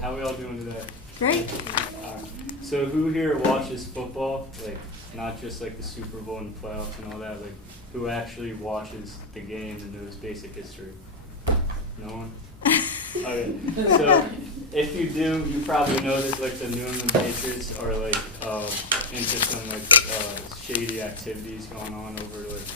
How are we all doing today? Great. So who here watches football? Like, not just like the Super Bowl and the playoffs and all that. Like, who actually watches the game and knows basic history? No one? Okay. So if you do, you probably know that like the New England Patriots are like into some like shady activities going on over like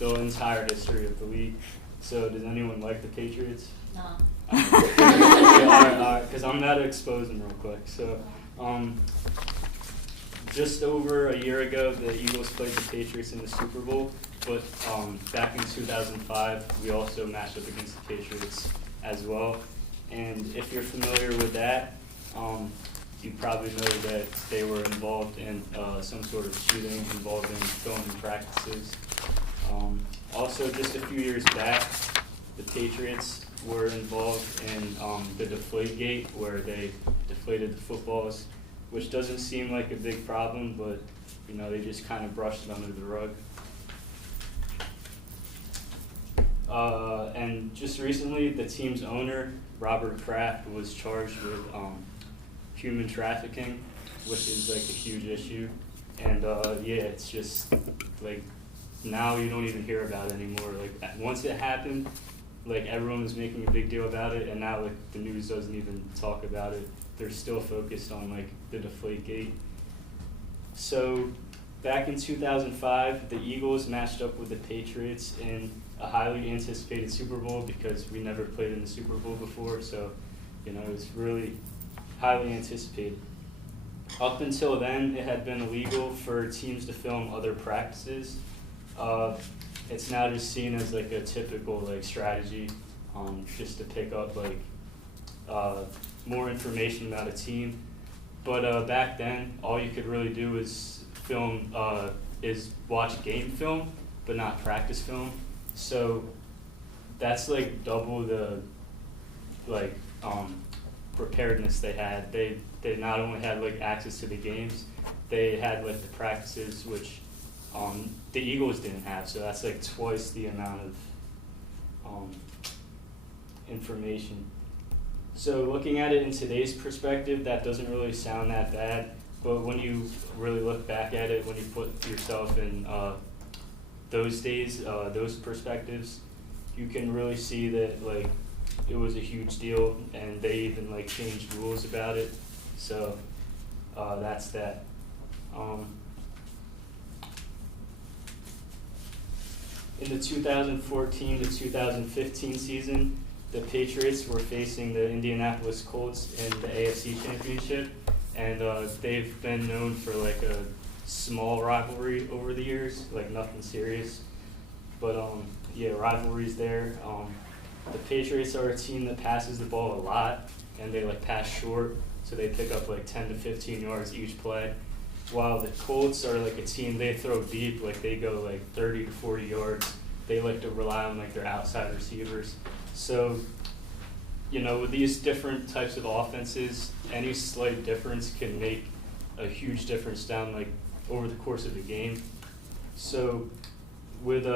the entire history of the league. So does anyone like the Patriots? No. Because I'm about to expose them real quick. So, just over a year ago, the Eagles played the Patriots in the Super Bowl. But back in 2005, we also matched up against the Patriots as well. And if you're familiar with that, you probably know that they were involved in some sort of shooting involving filming practices. Also, just a few years back, the Patriots were involved in the Deflategate, where they deflated the footballs, which doesn't seem like a big problem, but you know they just kind of brushed it under the rug. And just recently, the team's owner, Robert Kraft, was charged with human trafficking, which is like a huge issue. And yeah, it's just like now you don't even hear about it anymore. Like once it happened, like everyone was making a big deal about it, and now like the news doesn't even talk about it. They're still focused on like the Deflategate. So back in 2005, the Eagles matched up with the Patriots in a highly anticipated Super Bowl because we never played in the Super Bowl before, so you know it was really highly anticipated. Up until then, it had been illegal for teams to film other practices. It's now just seen as like a typical like strategy, just to pick up like more information about a team. But back then, all you could really do is film, is watch game film, but not practice film. So that's like double the like preparedness they had. They not only had like access to the games, they had like the practices, which the Eagles didn't have. So that's like twice the amount of information. So looking at it in today's perspective, that doesn't really sound that bad. But when you really look back at it, when you put yourself in those days, those perspectives, you can really see that like it was a huge deal, and they even like changed rules about it. So that's that. In the 2014 to 2015 season, the Patriots were facing the Indianapolis Colts in the AFC Championship, and they've been known for like a small rivalry over the years, like nothing serious. But yeah, rivalries there. The Patriots are a team that passes the ball a lot, and they like pass short, so they pick up like 10 to 15 yards each play. While the Colts are like a team, they throw deep, like they go like 30 to 40 yards. They like to rely on like their outside receivers. So, you know, with these different types of offenses, any slight difference can make a huge difference down like over the course of the game. So with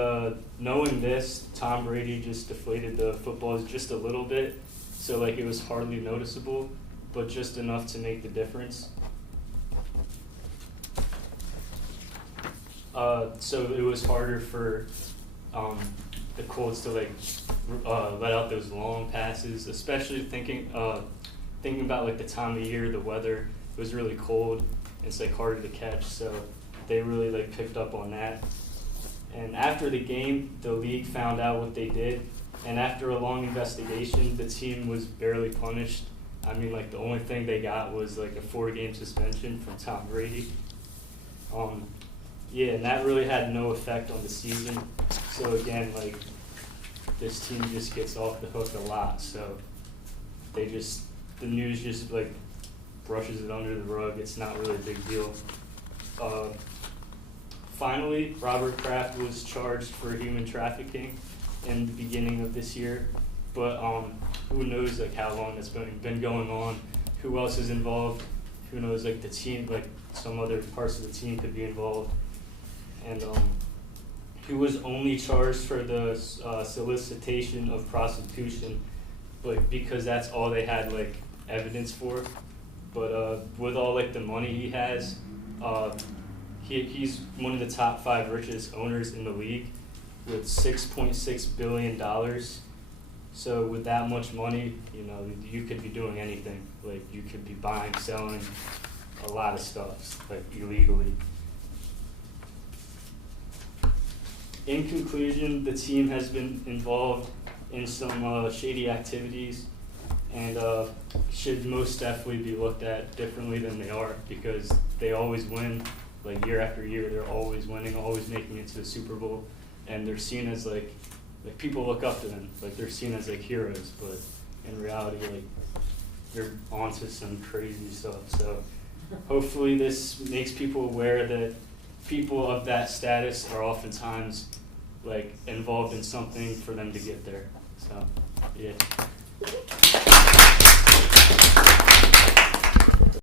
knowing this, Tom Brady just deflated the footballs just a little bit. So like it was hardly noticeable, but just enough to make the difference. So it was harder for the Colts to like let out those long passes, especially thinking about like the time of year, the weather was really cold. It's like harder to catch, so they really like picked up on that. And after the game, the league found out what they did, and after a long investigation, the team was barely punished. I mean, like the only thing they got was like a 4-game suspension from Tom Brady. Yeah, and that really had no effect on the season. So again, like this team just gets off the hook a lot. So the news just like brushes it under the rug. It's not really a big deal. Finally, Robert Kraft was charged for human trafficking in the beginning of this year. But who knows like how long that's been going on? Who else is involved? Who knows, like the team, like some other parts of the team could be involved. And he was only charged for the solicitation of prostitution, but because that's all they had like evidence for. But with all like the money he has, he's one of the top 5 richest owners in the league with $6.6 billion. So with that much money, you know, you could be doing anything. Like you could be buying, selling a lot of stuff, like illegally. In conclusion, the team has been involved in some shady activities and should most definitely be looked at differently than they are, because they always win, like year after year. They're always winning, always making it to the Super Bowl, and they're seen as like people look up to them, like they're seen as like heroes, but in reality, like they're onto some crazy stuff. So hopefully this makes people aware that people of that status are oftentimes like involved in something for them to get there. So yeah.